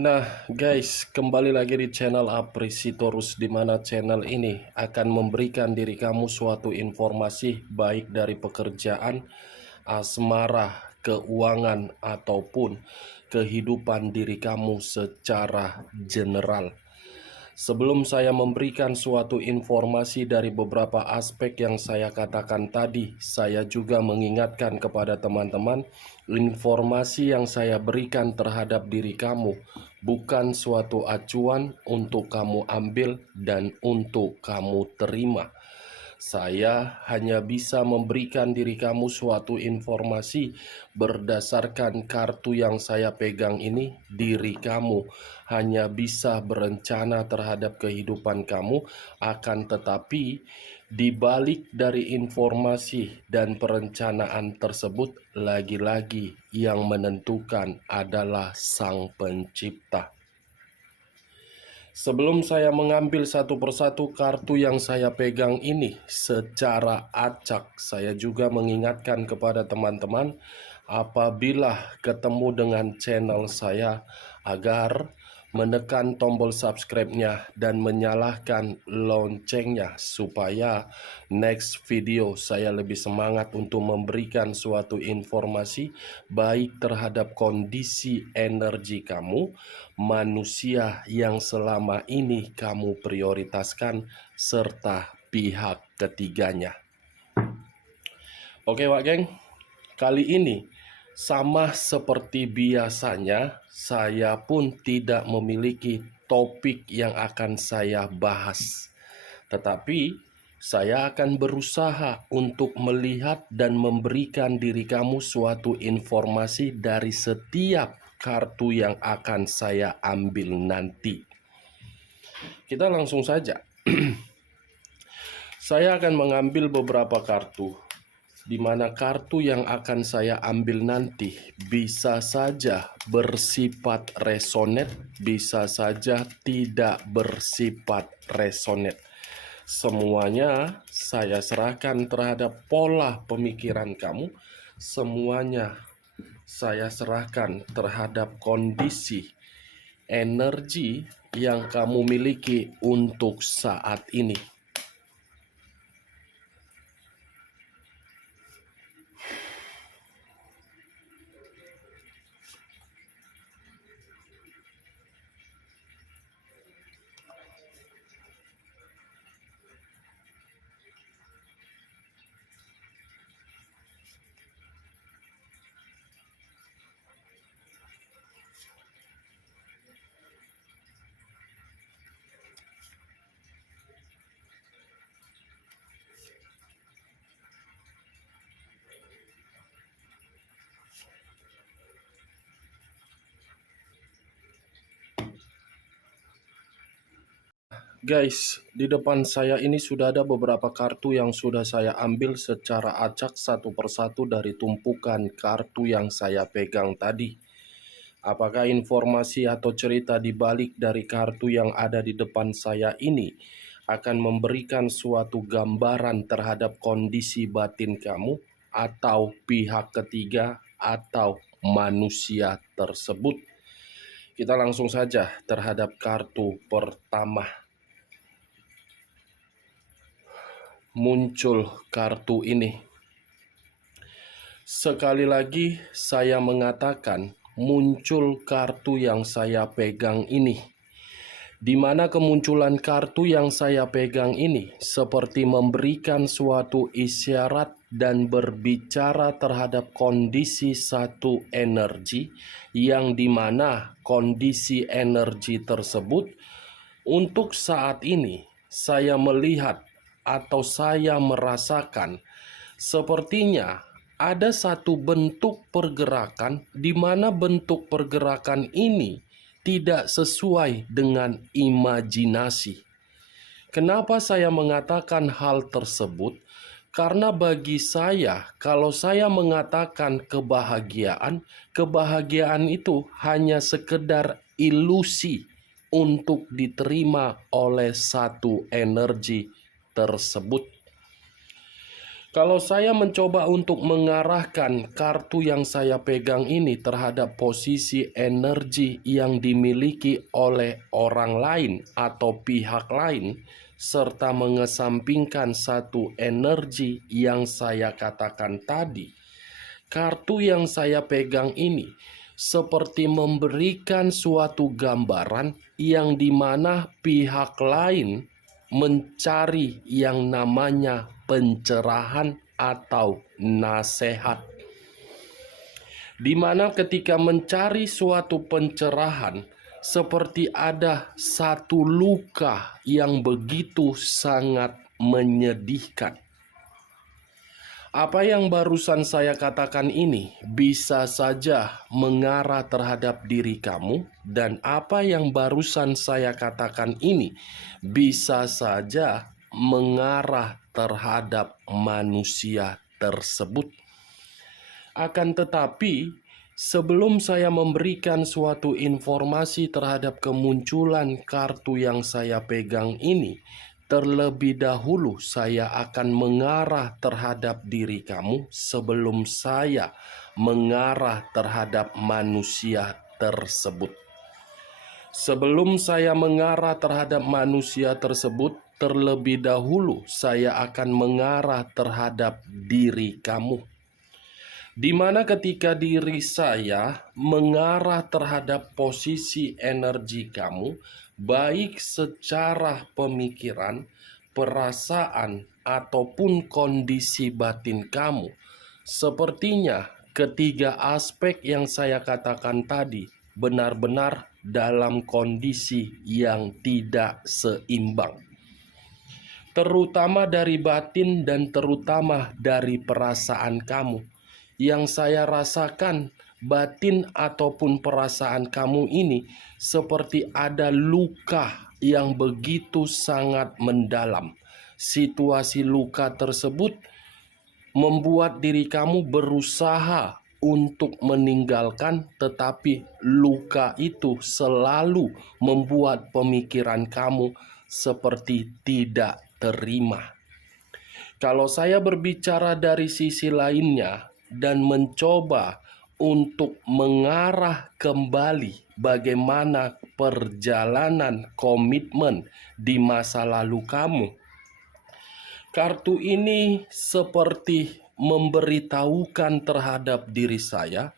Nah, guys, kembali lagi di channel Apresitorus, di mana channel ini akan memberikan diri kamu suatu informasi baik dari pekerjaan, asmara, keuangan, ataupun kehidupan diri kamu secara general. Sebelum saya memberikan suatu informasi dari beberapa aspek yang saya katakan tadi, saya juga mengingatkan kepada teman-teman, informasi yang saya berikan terhadap diri kamu bukan suatu acuan untuk kamu ambil dan untuk kamu terima. Saya hanya bisa memberikan diri kamu suatu informasi berdasarkan kartu yang saya pegang ini. Diri kamu hanya bisa berencana terhadap kehidupan kamu, akan tetapi di balik dari informasi dan perencanaan tersebut, lagi-lagi yang menentukan adalah Sang Pencipta. Sebelum saya mengambil satu persatu kartu yang saya pegang ini secara acak, saya juga mengingatkan kepada teman-teman apabila ketemu dengan channel saya agar menekan tombol subscribe-nya dan menyalakan loncengnya supaya next video saya lebih semangat untuk memberikan suatu informasi baik terhadap kondisi energi kamu, manusia yang selama ini kamu prioritaskan, serta pihak ketiganya. Oke Wak Geng, kali ini sama seperti biasanya, saya pun tidak memiliki topik yang akan saya bahas. Tetapi saya akan berusaha untuk melihat dan memberikan diri kamu suatu informasi dari setiap kartu yang akan saya ambil nanti. Kita langsung saja. Saya akan mengambil beberapa kartu, di mana kartu yang akan saya ambil nanti bisa saja bersifat resonate, bisa saja tidak bersifat resonate. Semuanya saya serahkan terhadap pola pemikiran kamu, semuanya saya serahkan terhadap kondisi energi yang kamu miliki untuk saat ini. Guys, di depan saya ini sudah ada beberapa kartu yang sudah saya ambil secara acak satu persatu dari tumpukan kartu yang saya pegang tadi. Apakah informasi atau cerita di balik dari kartu yang ada di depan saya ini akan memberikan suatu gambaran terhadap kondisi batin kamu atau pihak ketiga atau manusia tersebut? Kita langsung saja terhadap kartu pertama. Muncul kartu ini. Sekali lagi saya mengatakan muncul kartu yang saya pegang ini, di mana kemunculan kartu yang saya pegang ini seperti memberikan suatu isyarat dan berbicara terhadap kondisi satu energi, yang dimana kondisi energi tersebut untuk saat ini saya melihat atau saya merasakan sepertinya ada satu bentuk pergerakan di mana bentuk pergerakan ini tidak sesuai dengan imajinasi. Kenapa saya mengatakan hal tersebut? Karena bagi saya, kalau saya mengatakan kebahagiaan, kebahagiaan itu hanya sekedar ilusi untuk diterima oleh satu energi tersebut. Kalau saya mencoba untuk mengarahkan kartu yang saya pegang ini terhadap posisi energi yang dimiliki oleh orang lain atau pihak lain, serta mengesampingkan satu energi yang saya katakan tadi, kartu yang saya pegang ini seperti memberikan suatu gambaran yang dimana pihak lain mencari yang namanya pencerahan atau nasihat. Di mana ketika mencari suatu pencerahan, seperti ada satu luka yang begitu sangat menyedihkan. Apa yang barusan saya katakan ini bisa saja mengarah terhadap diri kamu, dan apa yang barusan saya katakan ini bisa saja mengarah terhadap manusia tersebut. Akan tetapi, sebelum saya memberikan suatu informasi terhadap kemunculan kartu yang saya pegang ini, terlebih dahulu saya akan mengarah terhadap diri kamu sebelum saya mengarah terhadap manusia tersebut. Sebelum saya mengarah terhadap manusia tersebut, terlebih dahulu saya akan mengarah terhadap diri kamu. Di mana ketika diri saya mengarah terhadap posisi energi kamu, baik secara pemikiran, perasaan, ataupun kondisi batin kamu, sepertinya ketiga aspek yang saya katakan tadi benar-benar dalam kondisi yang tidak seimbang, terutama dari batin dan terutama dari perasaan kamu. Yang saya rasakan, batin ataupun perasaan kamu ini seperti ada luka yang begitu sangat mendalam. Situasi luka tersebut membuat diri kamu berusaha untuk meninggalkan, tetapi luka itu selalu membuat pemikiran kamu seperti tidak terima. Kalau saya berbicara dari sisi lainnya dan mencoba untuk mengarah kembali bagaimana perjalanan komitmen di masa lalu kamu, kartu ini seperti memberitahukan terhadap diri saya,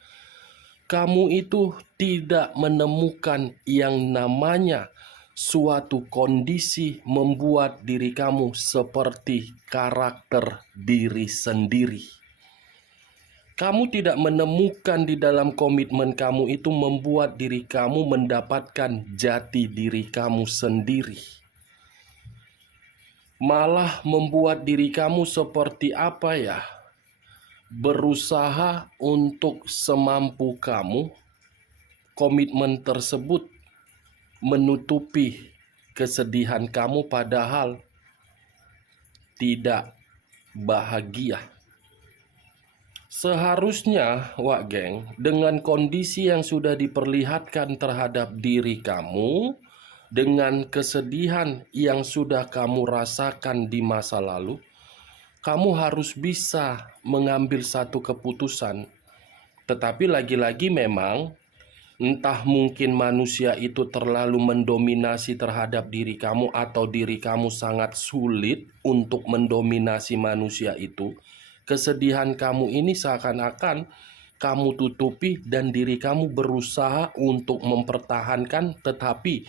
kamu itu tidak menemukan yang namanya suatu kondisi membuat diri kamu seperti karakter diri sendiri. Kamu tidak menemukan di dalam komitmen kamu itu membuat diri kamu mendapatkan jati diri kamu sendiri. Malah membuat diri kamu seperti apa ya? Berusaha untuk semampu kamu, komitmen tersebut menutupi kesedihan kamu padahal tidak bahagia. Seharusnya, Wak Geng, dengan kondisi yang sudah diperlihatkan terhadap diri kamu, dengan kesedihan yang sudah kamu rasakan di masa lalu, kamu harus bisa mengambil satu keputusan. Tetapi lagi-lagi memang, entah mungkin manusia itu terlalu mendominasi terhadap diri kamu atau diri kamu sangat sulit untuk mendominasi manusia itu. Kesedihan kamu ini seakan-akan kamu tutupi dan diri kamu berusaha untuk mempertahankan, tetapi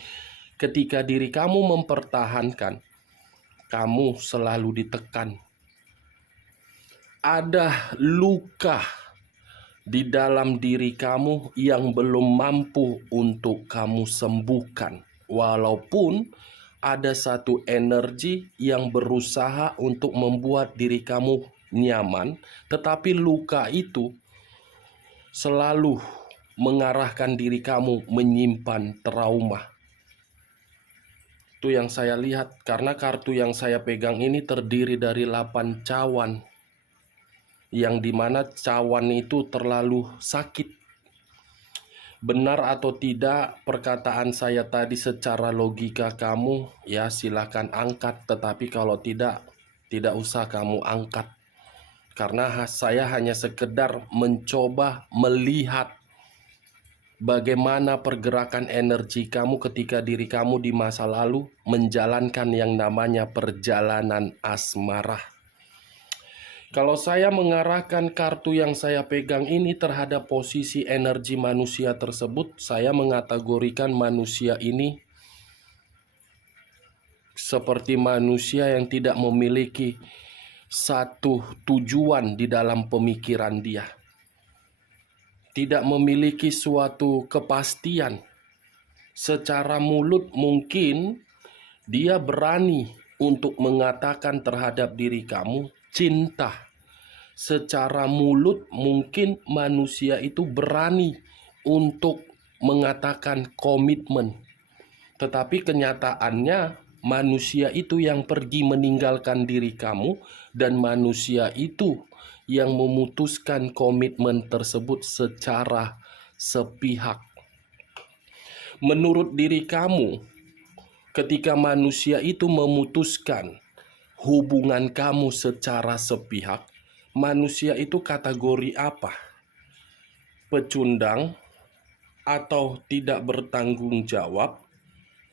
ketika diri kamu mempertahankan, kamu selalu ditekan. Ada luka di dalam diri kamu yang belum mampu untuk kamu sembuhkan. Walaupun ada satu energi yang berusaha untuk membuat diri kamu nyaman, tetapi luka itu selalu mengarahkan diri kamu menyimpan trauma. Itu yang saya lihat, karena kartu yang saya pegang ini terdiri dari 8 cawan, yang dimana cawan itu terlalu sakit. Benar atau tidak perkataan saya tadi secara logika kamu, ya silakan angkat. Tetapi kalau tidak usah kamu angkat. karena saya hanya sekedar mencoba melihat bagaimana pergerakan energi kamu ketika diri kamu di masa lalu menjalankan yang namanya perjalanan asmara. Kalau saya mengarahkan kartu yang saya pegang ini terhadap posisi energi manusia tersebut, saya mengategorikan manusia ini seperti manusia yang tidak memiliki satu tujuan di dalam pemikiran dia. Tidak memiliki suatu kepastian. Secara mulut mungkin dia berani untuk mengatakan terhadap diri kamu cinta. Secara mulut mungkin manusia itu berani untuk mengatakan komitmen. Tetapi kenyataannya manusia itu yang pergi meninggalkan diri kamu, dan manusia itu yang memutuskan komitmen tersebut secara sepihak. Menurut diri kamu, ketika manusia itu memutuskan hubungan kamu secara sepihak, manusia itu kategori apa? Pecundang, atau tidak bertanggung jawab,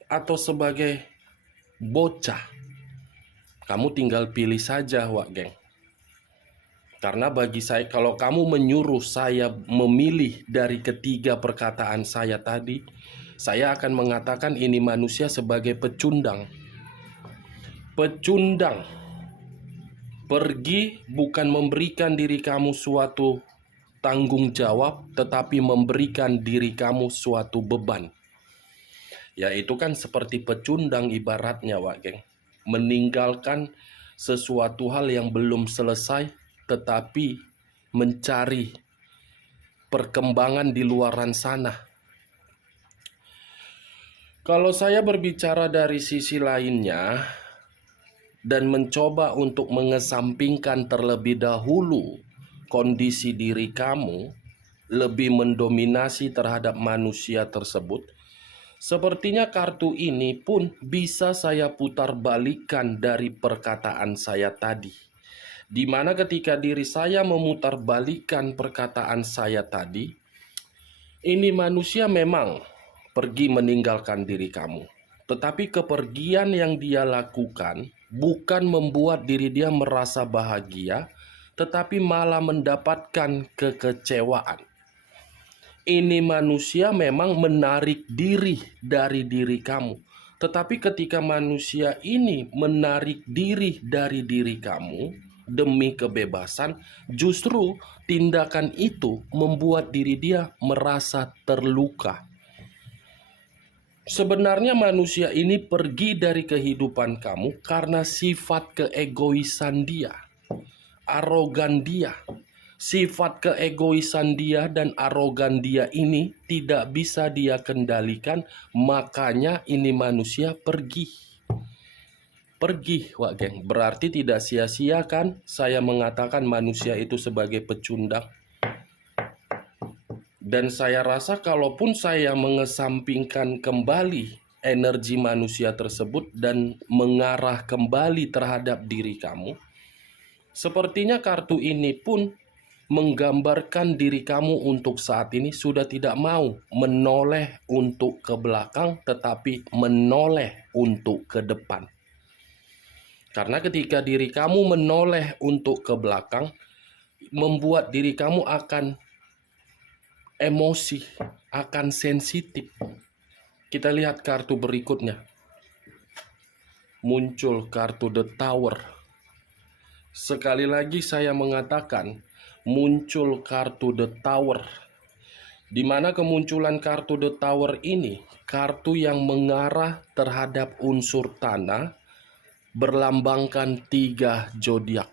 atau sebagai bocah? Kamu tinggal pilih saja, Wak Geng. Karena bagi saya, kalau kamu menyuruh saya memilih dari ketiga perkataan saya tadi, saya akan mengatakan ini manusia sebagai pecundang. Pecundang. Pergi bukan memberikan diri kamu suatu tanggung jawab, tetapi memberikan diri kamu suatu beban. Ya, itu kan seperti pecundang ibaratnya, Wak Geng. Meninggalkan sesuatu hal yang belum selesai, tetapi mencari perkembangan di luaran sana. Kalau saya berbicara dari sisi lainnya dan mencoba untuk mengesampingkan terlebih dahulu kondisi diri kamu lebih mendominasi terhadap manusia tersebut, sepertinya kartu ini pun bisa saya putar balikan dari perkataan saya tadi. Di mana ketika diri saya memutar balikan perkataan saya tadi, ini manusia memang pergi meninggalkan diri kamu. Tetapi kepergian yang dia lakukan bukan membuat diri dia merasa bahagia, tetapi malah mendapatkan kekecewaan. Ini manusia memang menarik diri dari diri kamu. Tetapi ketika manusia ini menarik diri dari diri kamu demi kebebasan, justru tindakan itu membuat diri dia merasa terluka. Sebenarnya manusia ini pergi dari kehidupan kamu karena sifat keegoisan dia, arogan dia. Sifat keegoisan dia dan arogan dia ini tidak bisa dia kendalikan, makanya ini manusia pergi. Pergi, Wak Geng. Berarti tidak sia-sia kan saya mengatakan manusia itu sebagai pecundang. Dan saya rasa kalaupun saya mengesampingkan kembali energi manusia tersebut dan mengarah kembali terhadap diri kamu, sepertinya kartu ini pun menggambarkan diri kamu untuk saat ini sudah tidak mau menoleh untuk ke belakang, tetapi menoleh untuk ke depan. Karena ketika diri kamu menoleh untuk ke belakang, membuat diri kamu akan emosi, akan sensitif. Kita lihat kartu berikutnya. Muncul kartu The Tower. Sekali lagi saya mengatakan, muncul kartu The Tower. Di mana kemunculan kartu The Tower ini, kartu yang mengarah terhadap unsur tanah, berlambangkan 3 zodiak: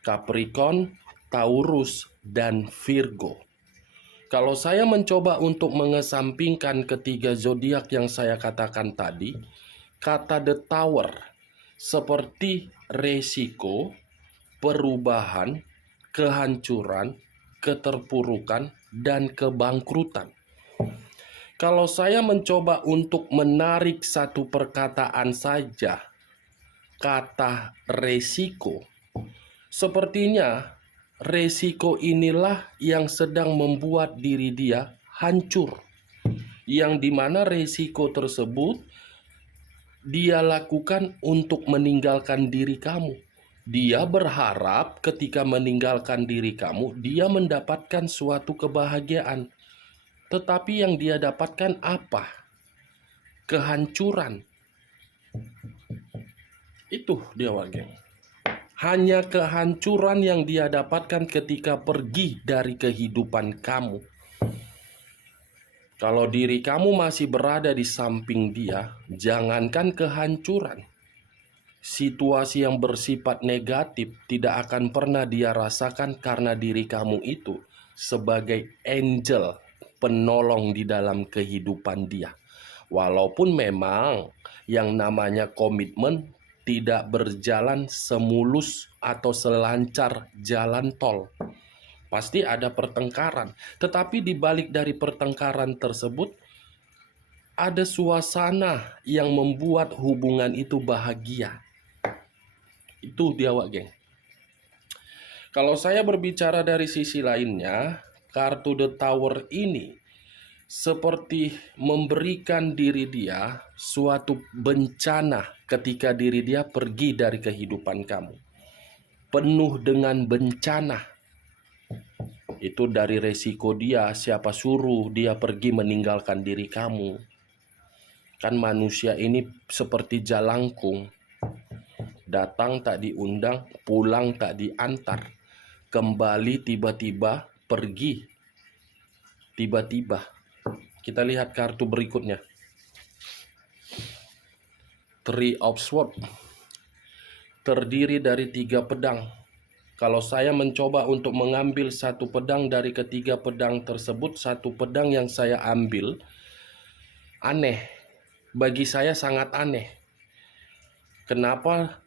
Capricorn, Taurus, dan Virgo. Kalau saya mencoba untuk mengesampingkan ketiga zodiak yang saya katakan tadi, kata The Tower seperti resiko, perubahan, kehancuran, keterpurukan, dan kebangkrutan. Kalau saya mencoba untuk menarik satu perkataan saja, kata resiko, Sepertinya resiko inilah yang sedang membuat diri dia hancur, yang dimana resiko tersebut dia lakukan untuk meninggalkan diri kamu. Dia berharap ketika meninggalkan diri kamu, dia mendapatkan suatu kebahagiaan. Tetapi yang dia dapatkan apa? Kehancuran. Itu dia, geng. Hanya kehancuran yang dia dapatkan ketika pergi dari kehidupan kamu. Kalau diri kamu masih berada di samping dia, jangankan kehancuran, situasi yang bersifat negatif tidak akan pernah dia rasakan karena diri kamu itu sebagai angel penolong di dalam kehidupan dia. Walaupun memang yang namanya komitmen tidak berjalan semulus atau selancar jalan tol. Pasti ada pertengkaran, tetapi di balik dari pertengkaran tersebut ada suasana yang membuat hubungan itu bahagia. Itu dia, geng. Kalau saya berbicara dari sisi lainnya, kartu The Tower ini seperti memberikan diri dia suatu bencana ketika diri dia pergi dari kehidupan kamu. Penuh dengan bencana. Itu dari resiko dia, siapa suruh dia pergi meninggalkan diri kamu. Kan manusia ini seperti jalangkung. Datang tak diundang, pulang tak diantar. Kembali tiba-tiba, pergi tiba-tiba. Kita lihat kartu berikutnya. Three of Swords. Terdiri dari 3 pedang. Kalau saya mencoba untuk mengambil satu pedang dari ketiga pedang tersebut, satu pedang yang saya ambil aneh. Bagi saya sangat aneh. Kenapa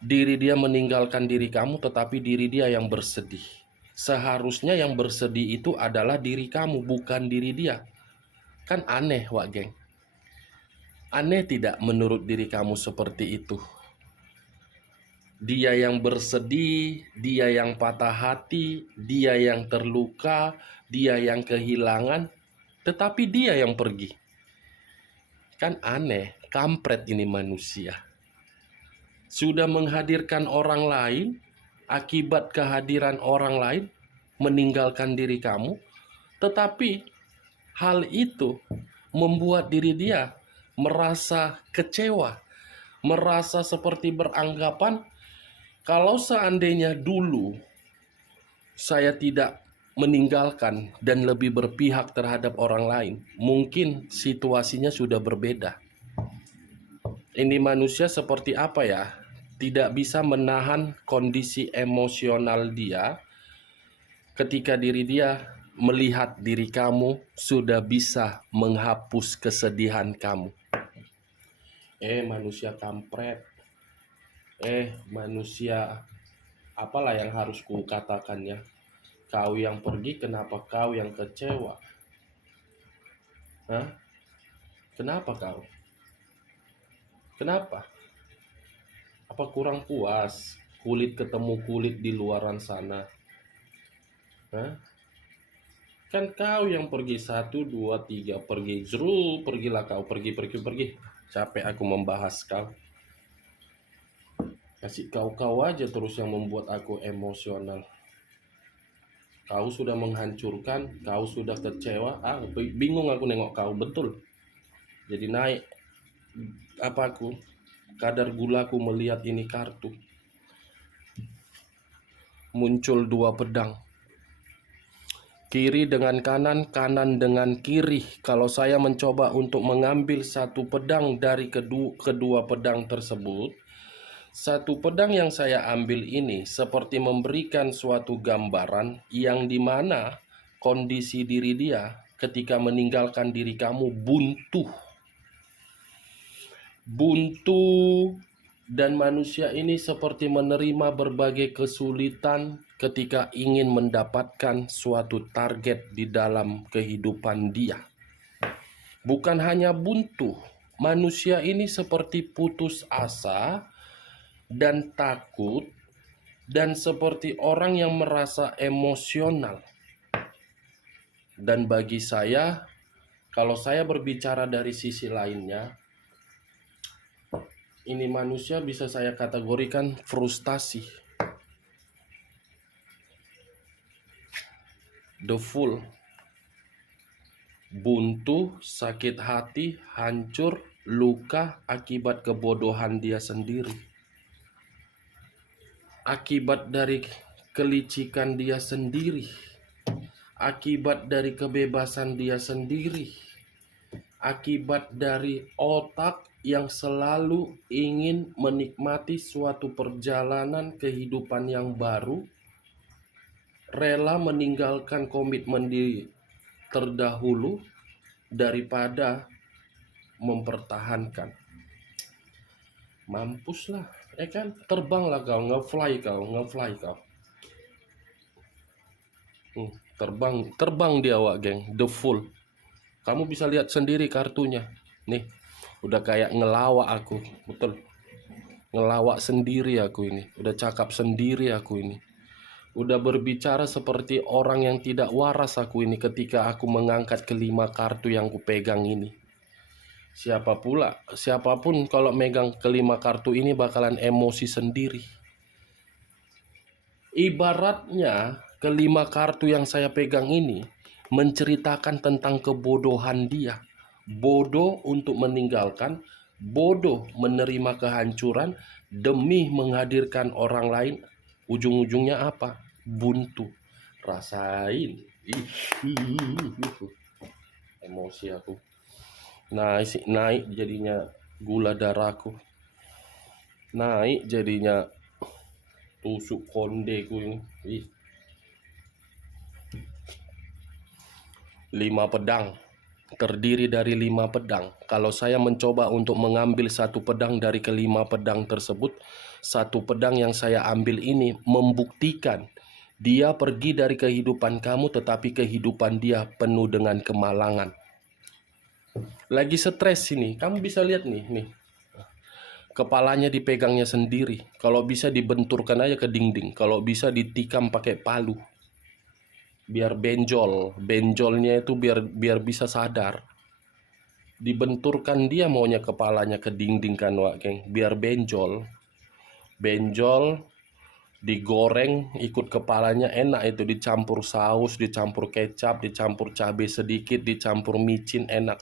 diri dia meninggalkan diri kamu, tetapi diri dia yang bersedih? Seharusnya yang bersedih itu adalah diri kamu, bukan diri dia. Kan aneh, geng. Aneh tidak menurut diri kamu seperti itu? Dia yang bersedih, dia yang patah hati, dia yang terluka, dia yang kehilangan, tetapi dia yang pergi. Kan aneh, kampret ini manusia. Sudah menghadirkan orang lain, akibat kehadiran orang lain, meninggalkan diri kamu, tetapi hal itu membuat diri dia merasa kecewa, merasa seperti beranggapan, kalau seandainya dulu saya tidak meninggalkan dan lebih berpihak terhadap orang lain, mungkin situasinya sudah berbeda. Ini manusia seperti apa ya? Tidak bisa menahan kondisi emosional dia ketika diri dia melihat diri kamu sudah bisa menghapus kesedihan kamu. Manusia kampret. Manusia, apalah yang harus kukatakannya? Kau yang pergi, kenapa kau yang kecewa? Hah? Kenapa kau? Kenapa? Apa kurang puas? Kulit ketemu kulit di luaran sana. Hah? Kan kau yang pergi 1, 2, 3, pergi. Pergilah kau, pergi. Capek aku membahas kau. Kasih kau aja terus yang membuat aku emosional. Kau sudah menghancurkan, kau sudah kecewa. Bingung aku nengok kau, betul. Jadi naik kadar gulaku melihat ini kartu. Muncul 2 pedang. Kiri dengan kanan, kanan dengan kiri. Kalau saya mencoba untuk mengambil satu pedang dari kedua pedang tersebut, satu pedang yang saya ambil ini seperti memberikan suatu gambaran yang dimana kondisi diri dia ketika meninggalkan diri kamu buntu, dan manusia ini seperti menerima berbagai kesulitan ketika ingin mendapatkan suatu target di dalam kehidupan dia. Bukan hanya buntu, manusia ini seperti putus asa dan takut dan seperti orang yang merasa emosional. Dan bagi saya, kalau saya berbicara dari sisi lainnya, ini manusia bisa saya kategorikan frustasi, the full, buntu, sakit hati, hancur, luka akibat kebodohan dia sendiri, akibat dari kelicikan dia sendiri, akibat dari kebebasan dia sendiri, akibat dari otak yang selalu ingin menikmati suatu perjalanan kehidupan yang baru, rela meninggalkan komitmen di terdahulu daripada mempertahankan. Mampuslah, kan? Terbanglah kau, nge-fly kau. Terbang dia wak geng, the full. Kamu bisa lihat sendiri kartunya. Nih, udah kayak ngelawak aku, betul. Ngelawak sendiri aku ini, udah cakap sendiri aku ini. Udah berbicara seperti orang yang tidak waras aku ini ketika aku mengangkat kelima kartu yang kupegang ini. Siapapun kalau megang kelima kartu ini bakalan emosi sendiri. Ibaratnya kelima kartu yang saya pegang ini menceritakan tentang kebodohan dia. Bodoh untuk meninggalkan, bodoh menerima kehancuran demi menghadirkan orang lain. Ujung-ujungnya apa? Buntu. Rasain. Emosi aku. Naik jadinya gula darahku. Naik jadinya tusuk kondeku ini. 5 pedang. Terdiri dari 5 pedang. Kalau saya mencoba untuk mengambil satu pedang dari kelima pedang tersebut, satu pedang yang saya ambil ini membuktikan dia pergi dari kehidupan kamu, tetapi kehidupan dia penuh dengan kemalangan. Lagi stres ini, kamu bisa lihat nih. Kepalanya dipegangnya sendiri. Kalau bisa dibenturkan aja ke dinding. Kalau bisa ditikam pakai palu. Biar benjolnya itu biar bisa sadar. Dibenturkan dia maunya kepalanya ke dinding kan wak geng, biar benjol digoreng ikut kepalanya, enak itu, dicampur saus, dicampur kecap, dicampur cabai sedikit, dicampur micin, enak.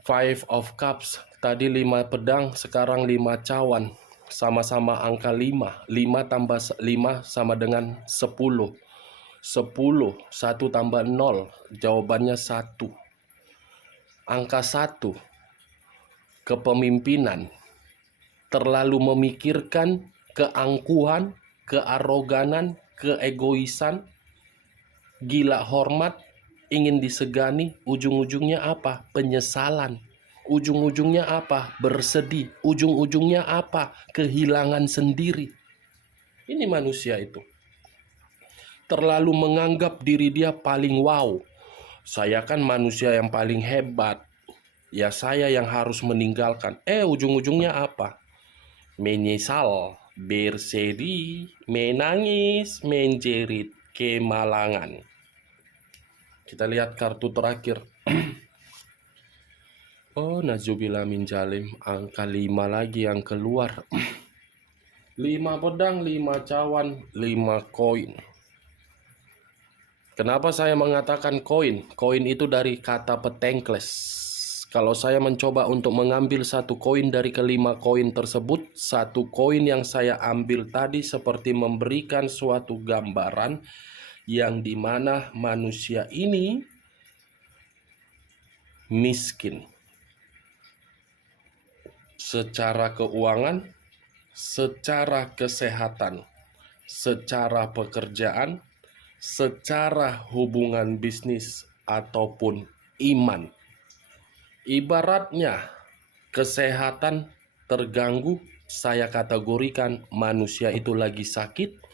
Five of Cups, tadi 5 pedang, sekarang 5 cawan. Sama-sama angka 5. 5 tambah 5 sama dengan 10. 10, 1 tambah 0, jawabannya 1. Angka 1, kepemimpinan. Terlalu memikirkan keangkuhan, kearoganan, keegoisan, gila hormat, ingin disegani, ujung-ujungnya apa? Penyesalan. Ujung-ujungnya apa? Bersedih. Ujung-ujungnya apa? Kehilangan sendiri. Ini manusia itu. Terlalu menganggap diri dia paling wow. Saya kan manusia yang paling hebat. Ya saya yang harus meninggalkan. Ujung-ujungnya apa? Menyesal, bersedih, menangis, menjerit, kemalangan. Kita lihat kartu terakhir. Oh, nazubillah min jalim. Angka 5 lagi yang keluar. 5 pedang, 5 cawan, 5 koin. Kenapa saya mengatakan koin? Koin itu dari kata petengkles. Kalau saya mencoba untuk mengambil satu koin dari kelima koin tersebut, satu koin yang saya ambil tadi seperti memberikan suatu gambaran yang dimana manusia ini miskin. Secara keuangan, secara kesehatan, secara pekerjaan, secara hubungan bisnis ataupun iman. Ibaratnya kesehatan terganggu, saya kategorikan manusia itu lagi sakit,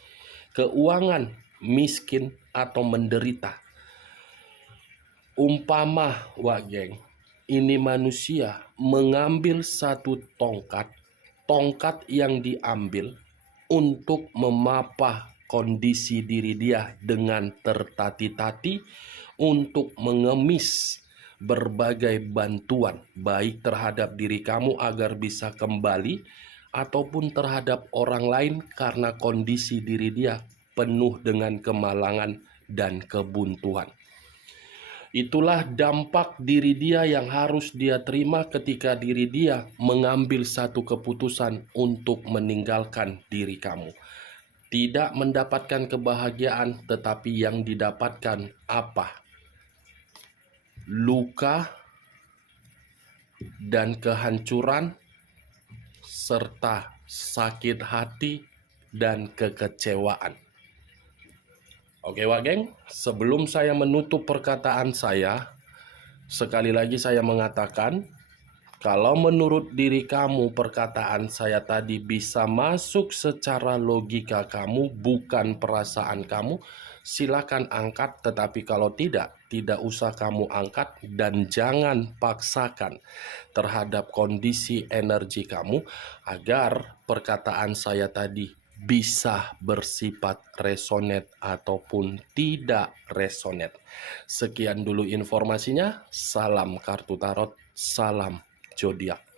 keuangan miskin atau menderita. Umpama wak geng, ini manusia mengambil satu tongkat tongkat yang diambil untuk memapah kondisi diri dia dengan tertati-tati untuk mengemis berbagai bantuan, baik terhadap diri kamu agar bisa kembali ataupun terhadap orang lain karena kondisi diri dia penuh dengan kemalangan dan kebuntuan. Itulah dampak diri dia yang harus dia terima ketika diri dia mengambil satu keputusan untuk meninggalkan diri kamu. Tidak mendapatkan kebahagiaan, tetapi yang didapatkan apa? Luka dan kehancuran, serta sakit hati dan kekecewaan. Oke, Wak Geng, sebelum saya menutup perkataan saya, sekali lagi saya mengatakan, kalau menurut diri kamu perkataan saya tadi bisa masuk secara logika kamu, bukan perasaan kamu, silakan angkat. Tetapi kalau tidak usah kamu angkat dan jangan paksakan terhadap kondisi energi kamu agar perkataan saya tadi bisa bersifat resonate ataupun tidak resonate. Sekian dulu informasinya. Salam kartu tarot, salam zodiak.